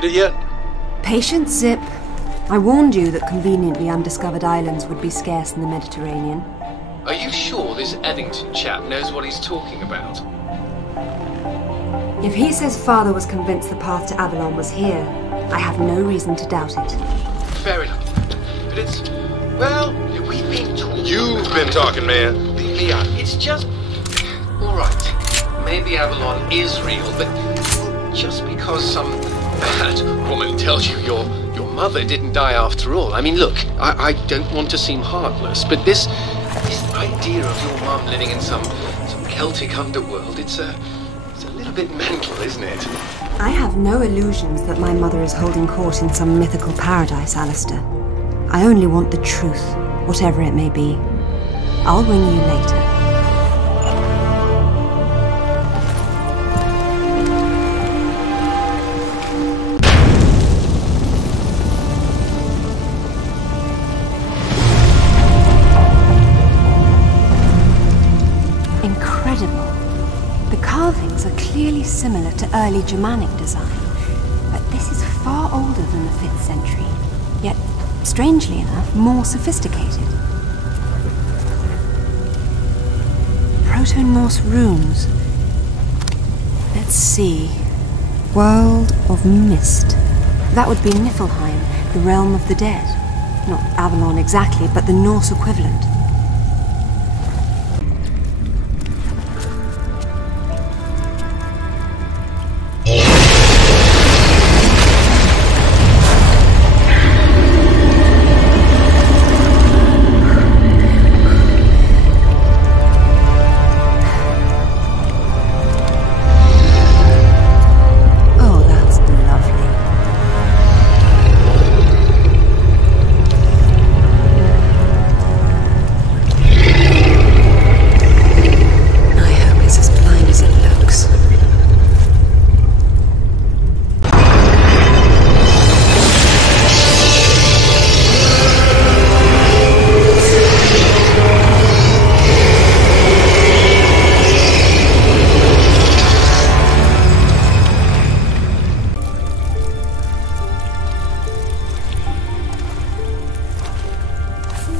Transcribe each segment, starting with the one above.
find it yet? Patience, Zip. I warned you that conveniently undiscovered islands would be scarce in the Mediterranean. Are you sure this Eddington chap knows what he's talking about? If he says Father was convinced the path to Avalon was here, I have no reason to doubt it. Fair enough. But it's... well, we've been talking... You've been talking, man. Yeah, it's just... Alright, maybe Avalon is real, but just because some bad woman tells you your mother didn't die after all. I mean, look, I don't want to seem heartless, but this idea of your mum living in some Celtic underworld, it's a little bit mental, isn't it? I have no illusions that my mother is holding court in some mythical paradise, Alistair. I only want the truth, whatever it may be. I'll ring you later. Clearly similar to early Germanic design, but this is far older than the 5th century, yet, strangely enough, more sophisticated. Proto-Norse runes. Let's see. World of Mist. That would be Niflheim, the realm of the dead. Not Avalon exactly, but the Norse equivalent.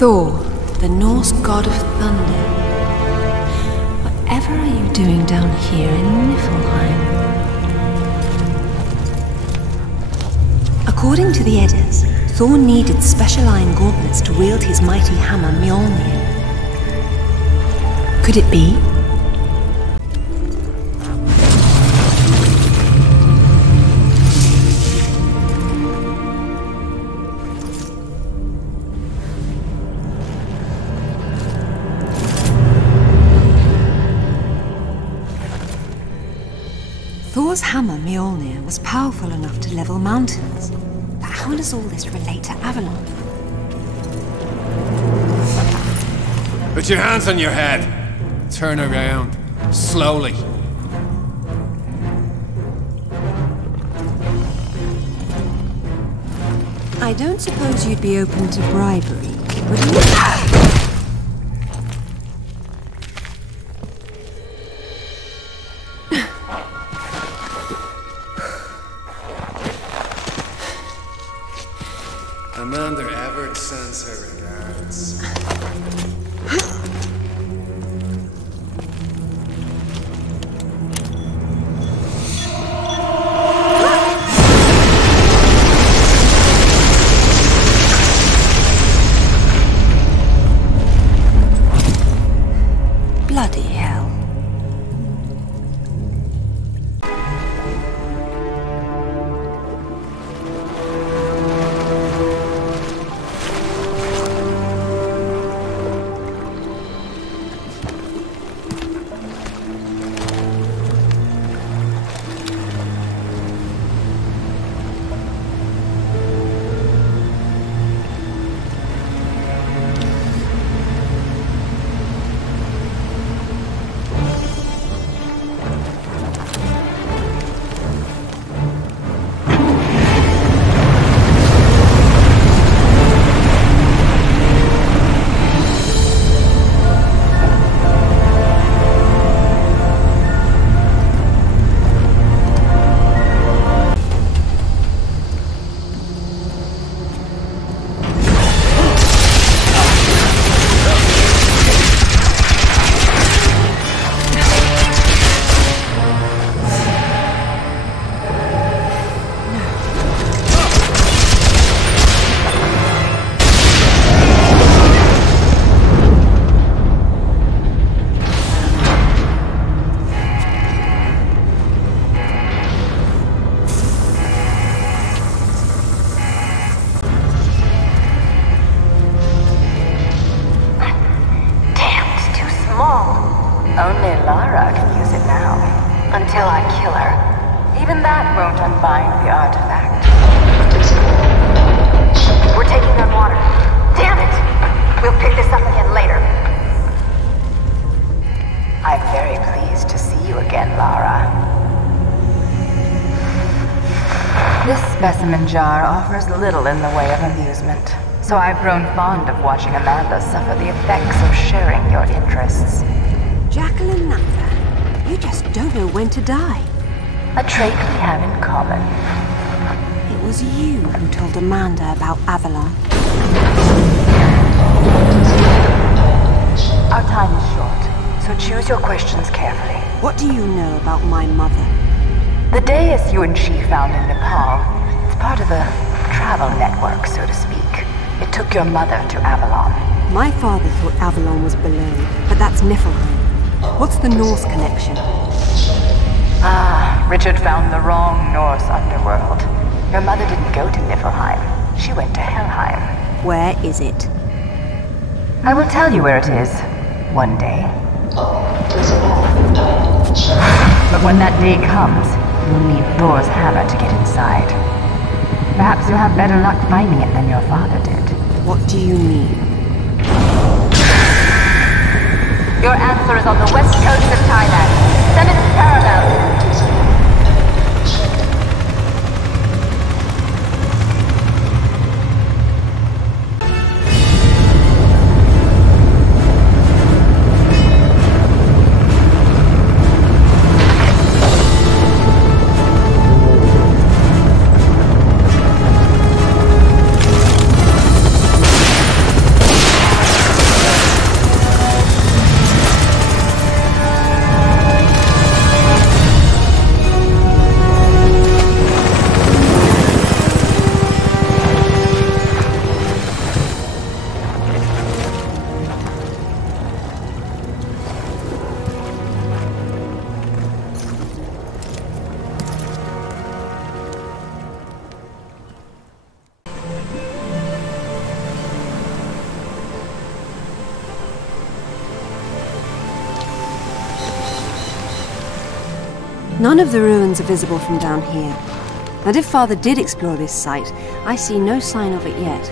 Thor, the Norse god of thunder. Whatever are you doing down here in Niflheim? According to the Eddas, Thor needed special iron gauntlets to wield his mighty hammer Mjolnir. Could it be? Thor's hammer, Mjolnir, was powerful enough to level mountains. But how does all this relate to Avalon? Put your hands on your head. Turn around. Slowly. I don't suppose you'd be open to bribery, would you? Amanda Everett sends her regards. Bloody hell. to unbind the artifact. We're taking on water. Damn it! We'll pick this up again later. I'm very pleased to see you again, Lara. This specimen jar offers little in the way of amusement, so I've grown fond of watching Amanda suffer the effects of sharing your interests. Jacqueline Napa, you just don't know when to die. A trait we have in common. It was you who told Amanda about Avalon. Our time is short, so choose your questions carefully. What do you know about my mother? The dais you and she found in Nepal, it's part of a travel network, so to speak. It took your mother to Avalon. My father thought Avalon was below, but that's Niflheim. What's the Norse connection? Ah, Richard found the wrong Norse underworld. Your mother didn't go to Niflheim. She went to Helheim. Where is it? I will tell you where it is, one day. But when that day comes, you'll need Thor's hammer to get inside. Perhaps you'll have better luck finding it than your father did. What do you mean? Your answer is on the west coast of Thailand. 7 parallel. None of the ruins are visible from down here. And if Father did explore this site, I see no sign of it yet.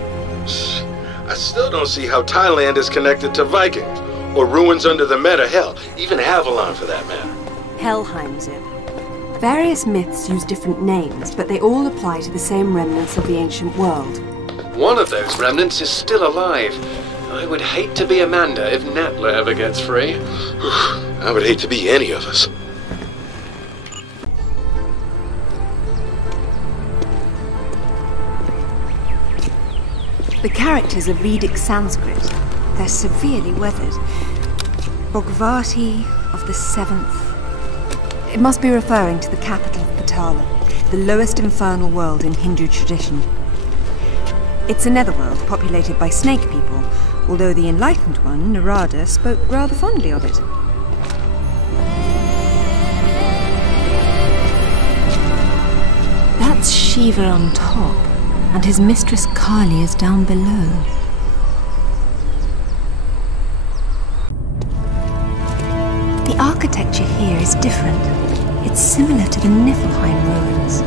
I still don't see how Thailand is connected to Vikings, or ruins under the Meta, hell, even Avalon for that matter. Helheim's it. Various myths use different names, but they all apply to the same remnants of the ancient world. One of those remnants is still alive. I would hate to be Amanda if Natla ever gets free. I would hate to be any of us. The characters are Vedic Sanskrit. They're severely weathered. Bhagavati of the 7th. It must be referring to the capital of Patala, the lowest infernal world in Hindu tradition. It's a netherworld populated by snake people, although the enlightened one, Narada, spoke rather fondly of it. That's Shiva on top, and his mistress Kali is down below. The architecture here is different. It's similar to the Niflheim ruins.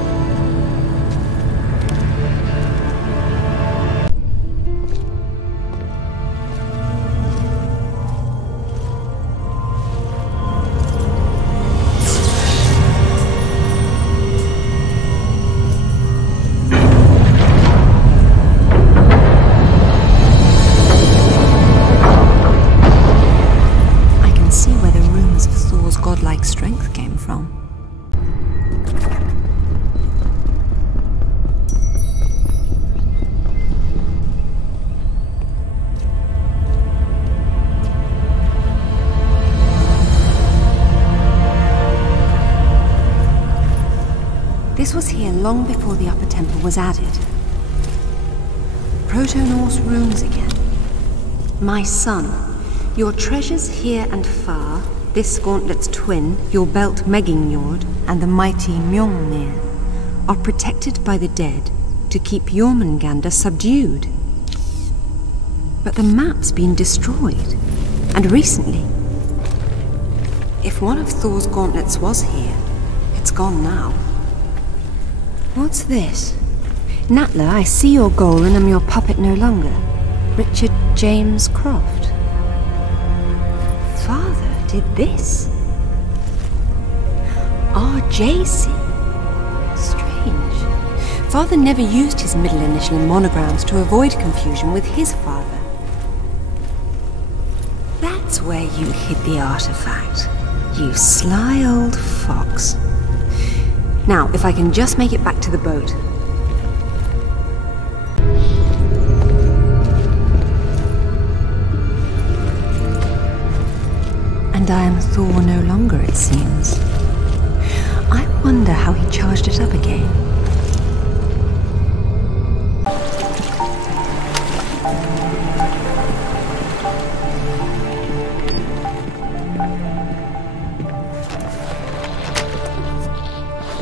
Godlike strength came from. This was here long before the upper temple was added. Proto-Norse runes again. My son, your treasures here and far, this gauntlet's twin, your belt Megingjord, and the mighty Mjolnir, are protected by the dead to keep Jormungandr subdued. But the map's been destroyed, and recently. If one of Thor's gauntlets was here, it's gone now. What's this? Natla, I see your goal and am your puppet no longer. Richard James Croft. Father did this? RJC. Strange. Father never used his middle initial in monograms to avoid confusion with his father. That's where you hid the artifact. You sly old fox. Now, if I can just make it back to the boat. And I am Thor no longer, it seems. I wonder how he charged it up again.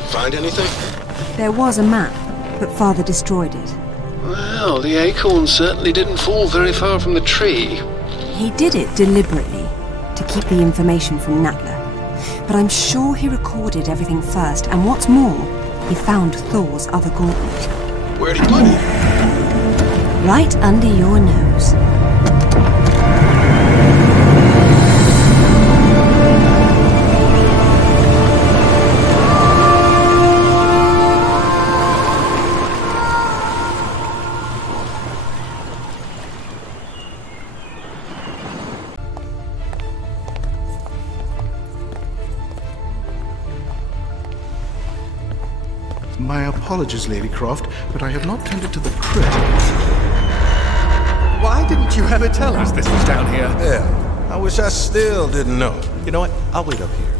Find anything? There was a map, but Father destroyed it. Well, the acorn certainly didn't fall very far from the tree. He did it deliberately, to keep the information from Natla. But I'm sure he recorded everything first, and what's more, he found Thor's other gauntlet. Where'd he put it? Right under your nose. My apologies, Lady Croft, but I have not tended to the crypt. Why didn't you ever tell us this was down here? Yeah, I wish I still didn't know. You know what? I'll wait up here.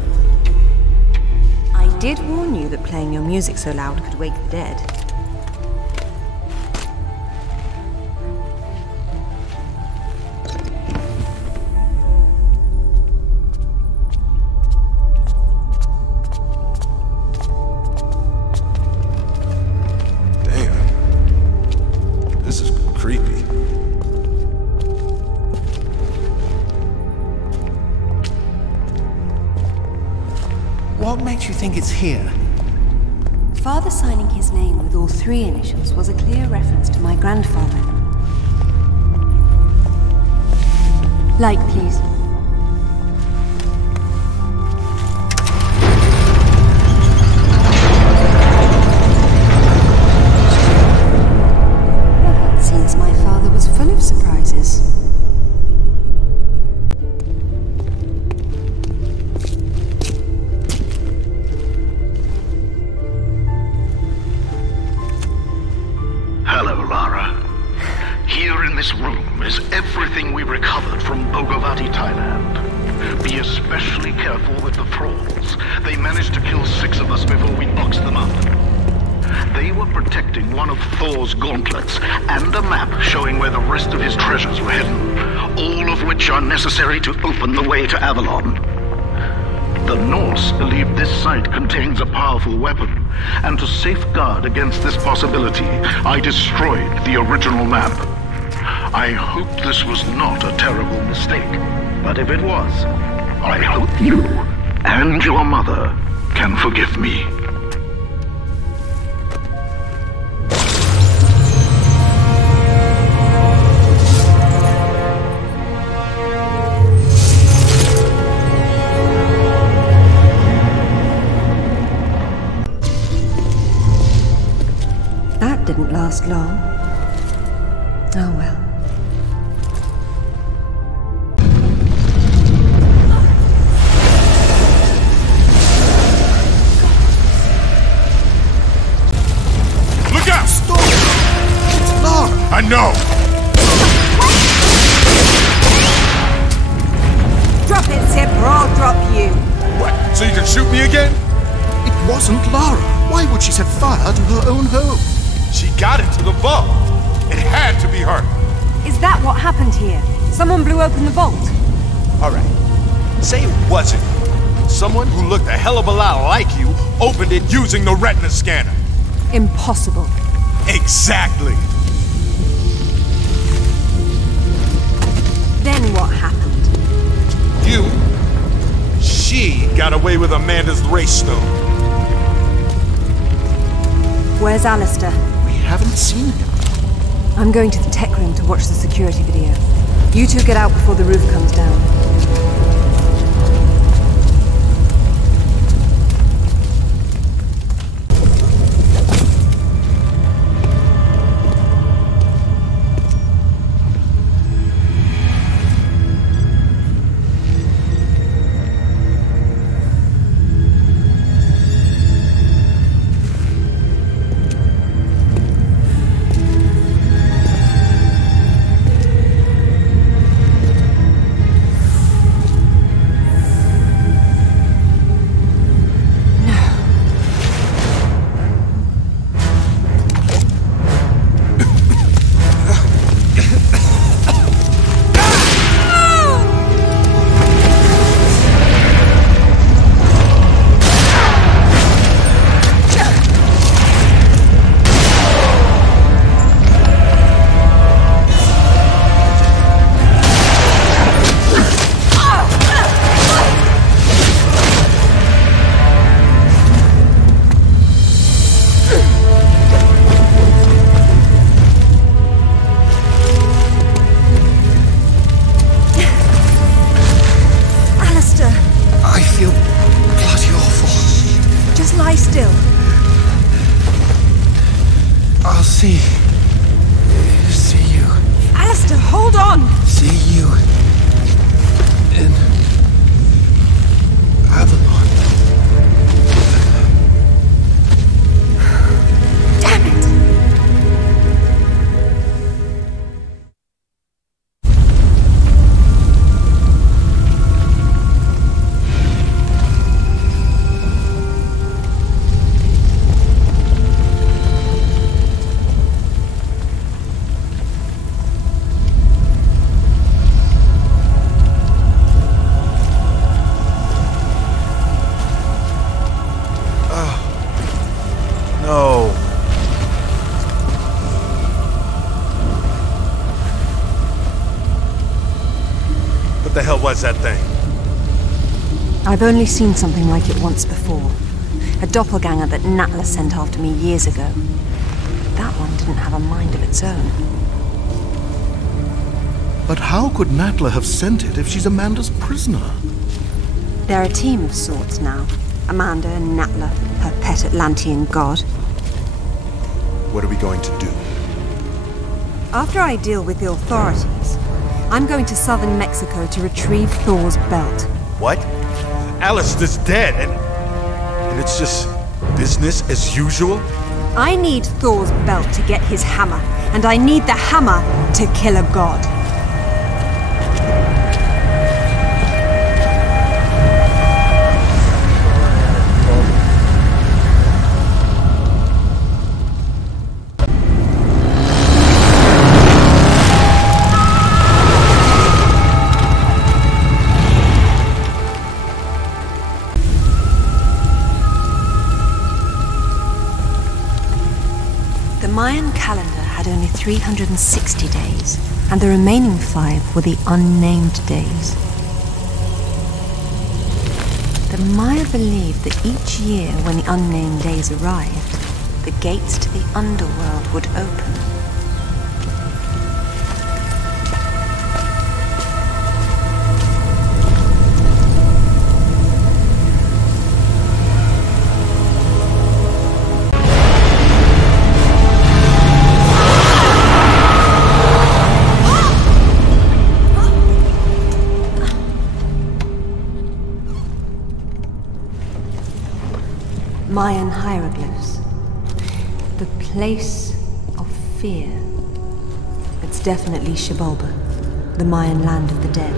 I did warn you that playing your music so loud could wake the dead. What makes you think it's here? Father signing his name with all three initials was a clear reference to my grandfather. Light, please. Well, it seems my father was full of surprises. Hello, Lara. Here in this room is everything we recovered from Bogavati, Thailand. Be especially careful with the thralls. They managed to kill 6 of us before we boxed them up. They were protecting one of Thor's gauntlets and a map showing where the rest of his treasures were hidden, all of which are necessary to open the way to Avalon. The Norse believe this site contains a powerful weapon, and to safeguard against this possibility, I destroyed the original map. I hope this was not a terrible mistake, but if it was, I hope you and your mother can forgive me. Didn't last long. Oh well. Look out! Stop! It's Lara! I know! Drop it, Zip, or I'll drop you. What, so you can shoot me again? It wasn't Lara. Why would she set fire to her own home? She got into the vault. It had to be her. Is that what happened here? Someone blew open the vault? All right. Say it wasn't. Someone who looked a hell of a lot like you opened it using the retina scanner. Impossible. Exactly. Then what happened? She got away with Amanda's race stone. Where's Alistair? We haven't seen him. I'm going to the tech room to watch the security video. You two get out before the roof comes down. See you. Alistair, hold on! See you in Avalon. Damn it! What the hell was that thing? I've only seen something like it once before. A doppelganger that Natla sent after me years ago. That one didn't have a mind of its own. But how could Natla have sent it if she's Amanda's prisoner? They're a team of sorts now. Amanda and Natla, her pet Atlantean god. What are we going to do? After I deal with the authorities, I'm going to southern Mexico to retrieve Thor's belt. What? Alistair's dead, and it's just business as usual? I need Thor's belt to get his hammer, and I need the hammer to kill a god. The Mayan calendar had only 360 days, and the remaining 5 were the unnamed days. The Maya believed that each year when the unnamed days arrived, the gates to the Underworld would open. Mayan hieroglyphs. The place of fear. It's definitely Xibalba, the Mayan land of the dead.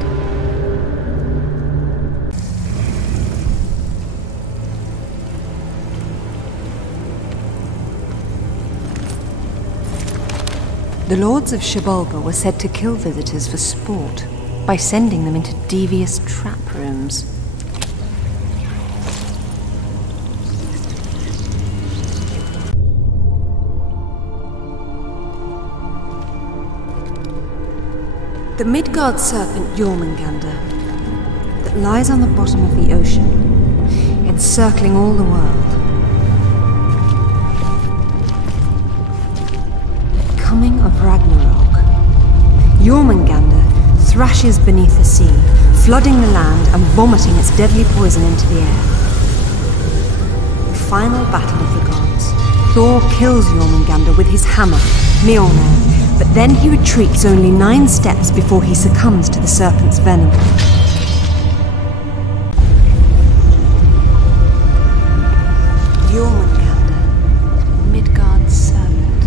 The lords of Xibalba were said to kill visitors for sport by sending them into devious trap rooms. The Midgard serpent Jormungandr that lies on the bottom of the ocean, encircling all the world. Jormungandr thrashes beneath the sea, flooding the land and vomiting its deadly poison into the air. The final battle of the gods. Thor kills Jormungandr with his hammer, Mjolnir, but then he retreats only 9 steps before he succumbs to the serpent's venom. Jormungandr, Midgard's serpent.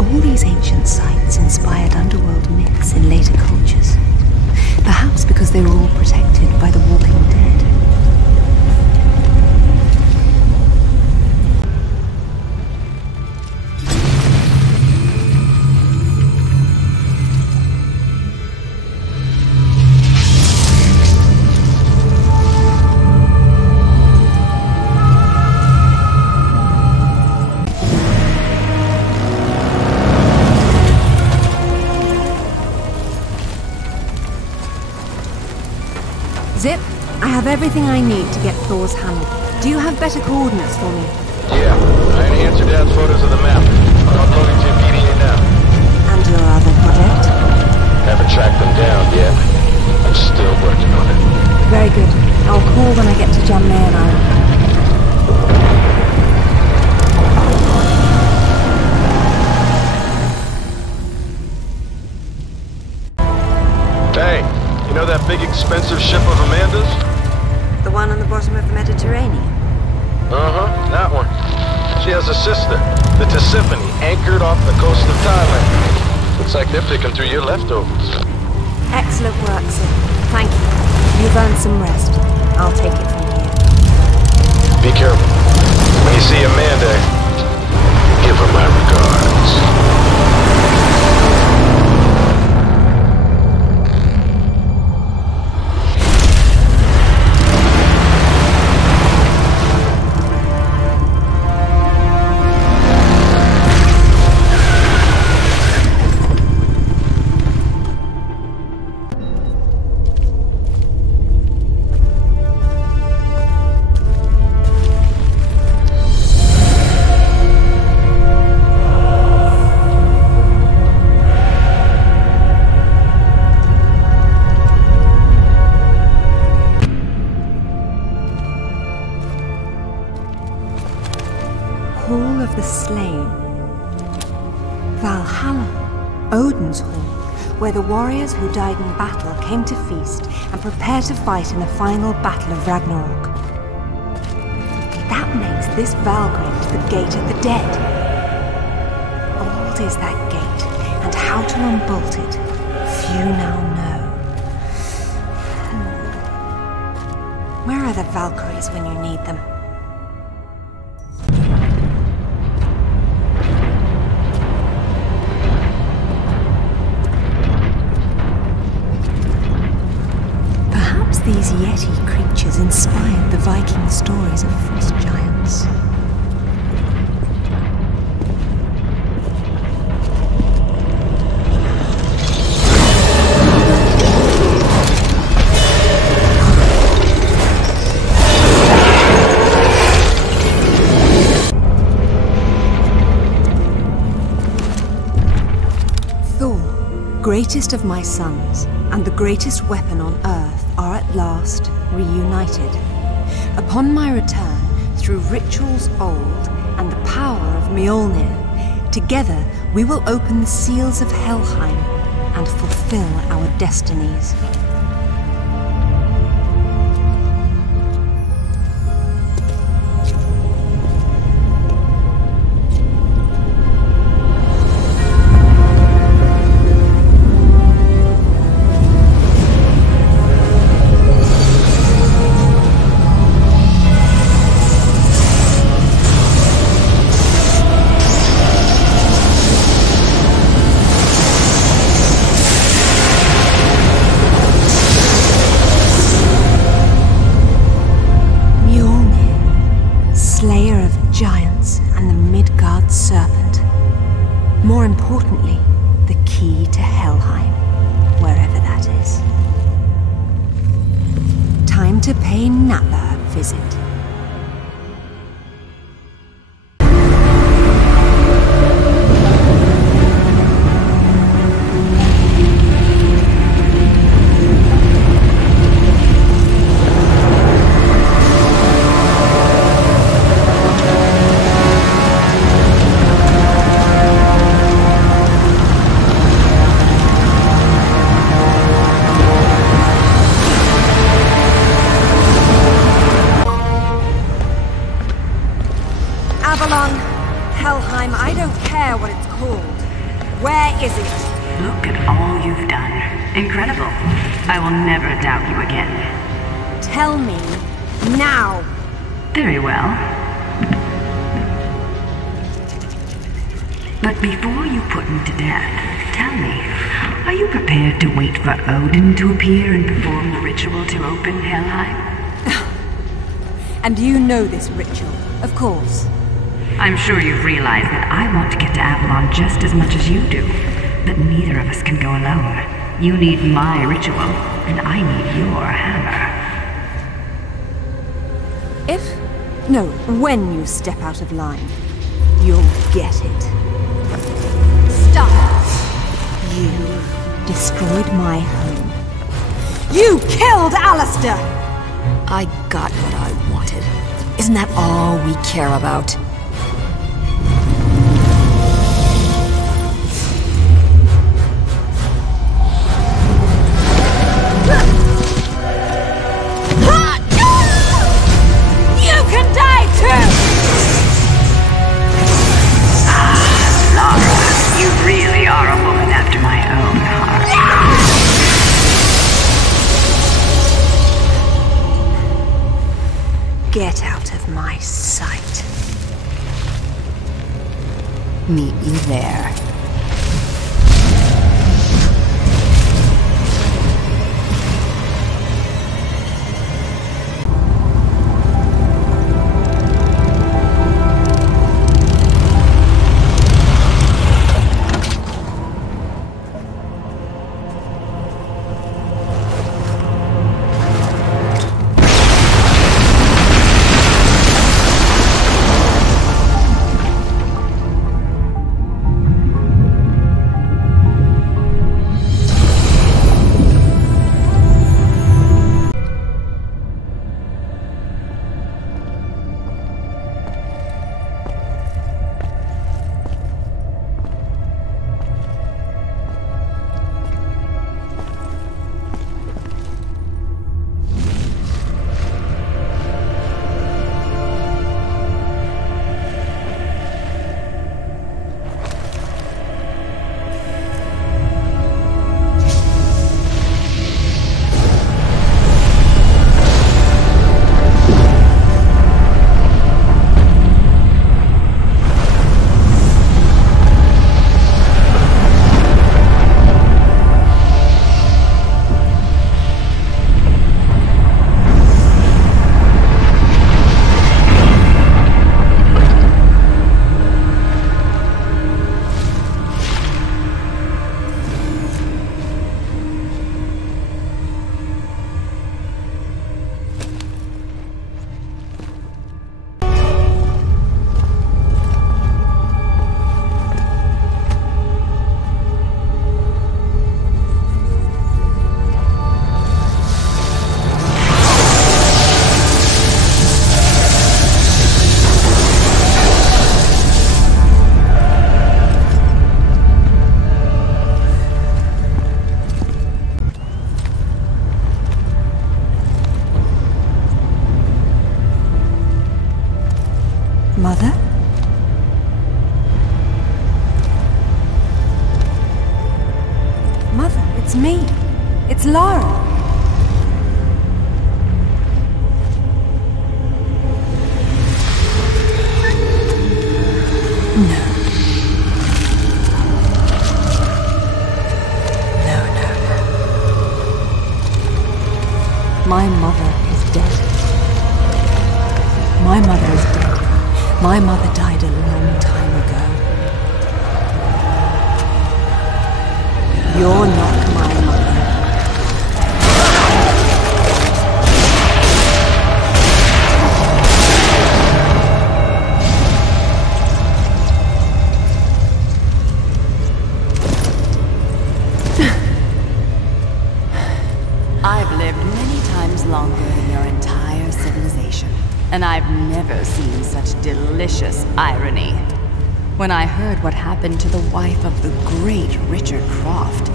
All these ancient sites inspired Underworld myths in later cultures, perhaps because they were all protected by the Walking Dead. Zip, I have everything I need to get Thor's hammer. Do you have better coordinates for me? Yeah, I enhanced your dad's photos of the map. I'm uploading to your PDA now. And your other project? Haven't tracked them down yet. I'm still working on it. Very good. I'll call when I get to Jammayan Island. Hey, you know that big expensive ship of Amanda's? The one on the bottom of the Mediterranean? Uh-huh, that one. She has a sister, the Tisiphone, anchored off the coast of Thailand. Looks like they're picking through your leftovers. Excellent work, Zip. Thank you. You've earned some rest. I'll take it from here. Be careful. When you see Amanda, give her my regards. Hall of the Slain. Valhalla, Odin's Hall, where the warriors who died in battle came to feast and prepare to fight in the final battle of Ragnarok. That makes this Valgrave the Gate of the Dead. Old is that gate, and how to unbolt it, few now know. Where are the Valkyries when you need them? These Yeti creatures inspired the Viking stories of frost giants. Thor, greatest of my sons, and the greatest weapon on earth, are at last reunited. Upon my return, through rituals old and the power of Mjolnir, together we will open the seals of Helheim and fulfill our destinies. Giants and the Midgard serpent. More importantly, the key to Helheim, wherever that is. Time to pay Natla a visit. Where is it? Look at all you've done. Incredible. I will never doubt you again. Tell me now. Very well. But before you put me to death, tell me, are you prepared to wait for Odin to appear and perform the ritual to open Helheim? And you know this ritual, of course. I'm sure you've realized that I want to get to Avalon just as much as you do. But neither of us can go alone. You need my ritual, and I need your hammer. When you step out of line, you'll get it. Stop! You destroyed my home. You killed Alistair! I got what I wanted. Isn't that all we care about? You can die too! Lara, you really are a woman after my own heart. Get out of my sight. Meet you there. Mother? Mother, it's me. It's Lara. No. No. My mother is dead. My mother is dead. My mother died a long time ago. You're not my mother. I've lived many times longer than your entire civilization, and I've never seen such delicious irony. When I heard what happened to the wife of the great Richard Croft,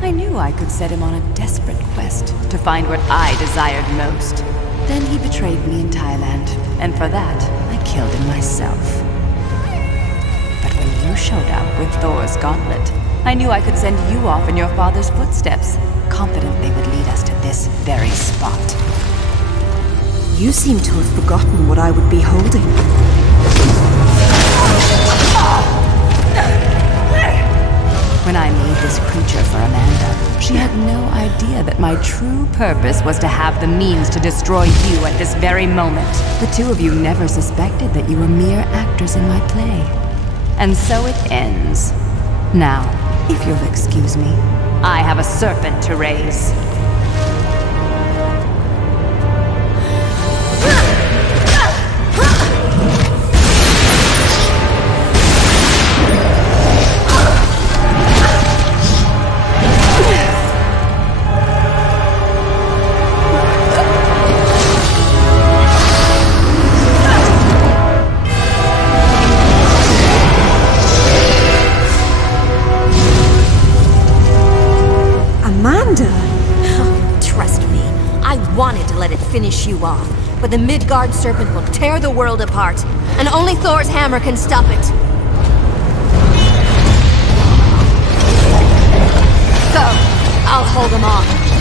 I knew I could set him on a desperate quest to find what I desired most. Then he betrayed me in Thailand, and for that, I killed him myself. But when you showed up with Thor's gauntlet, I knew I could send you off in your father's footsteps, confident they would lead us to this very spot. You seem to have forgotten what I would be holding. When I made this creature for Amanda, she had no idea that my true purpose was to have the means to destroy you at this very moment. The two of you never suspected that you were mere actors in my play. And so it ends. Now, if you'll excuse me, I have a serpent to raise. Finish you off, but the Midgard serpent will tear the world apart, and only Thor's hammer can stop it. Go! I'll hold him off.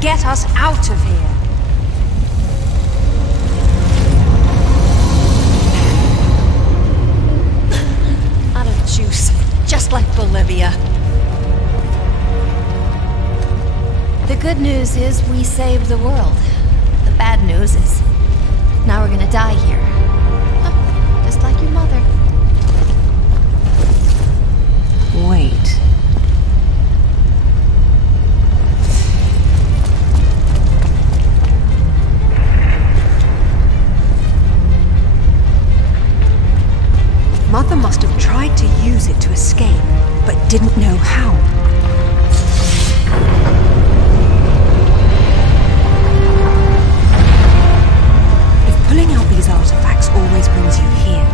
Get us out of here! Out of juice, just like Bolivia. The good news is we saved the world. The bad news is now we're gonna die here. Just like your mother. Wait. Mother must have tried to use it to escape, but didn't know how. If pulling out these artifacts always brings you here,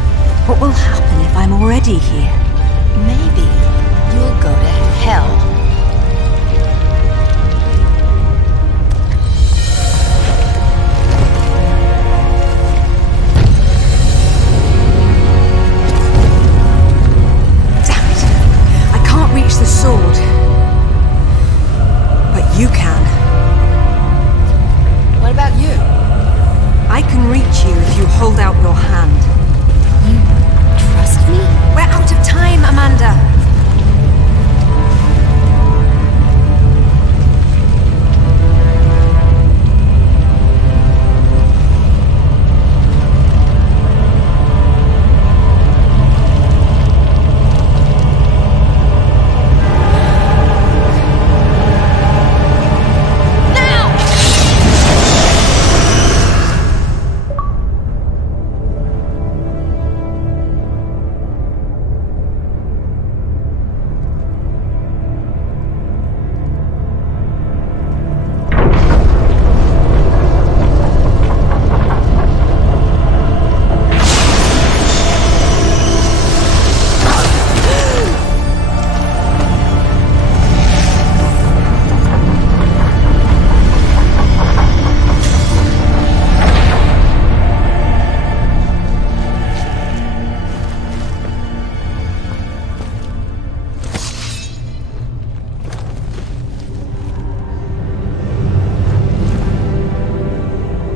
what will happen if I'm already here? Maybe you'll go to hell. The sword. But you can. What about you? I can reach you if you hold out your hand. You trust me? We're out of time, Amanda.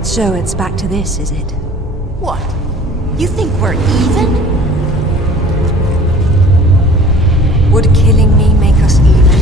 So it's back to this, is it? What? You think we're even? Would killing me make us even?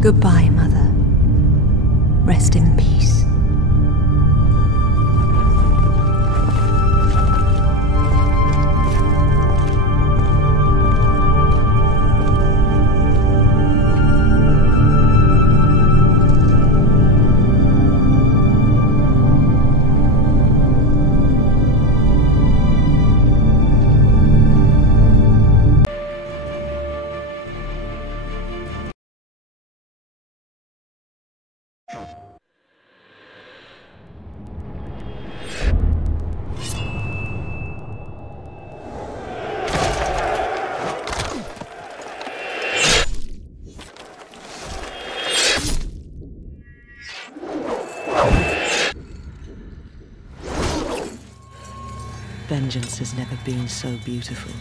Goodbye, Mother. Rest in peace. Vengeance has never been so beautiful.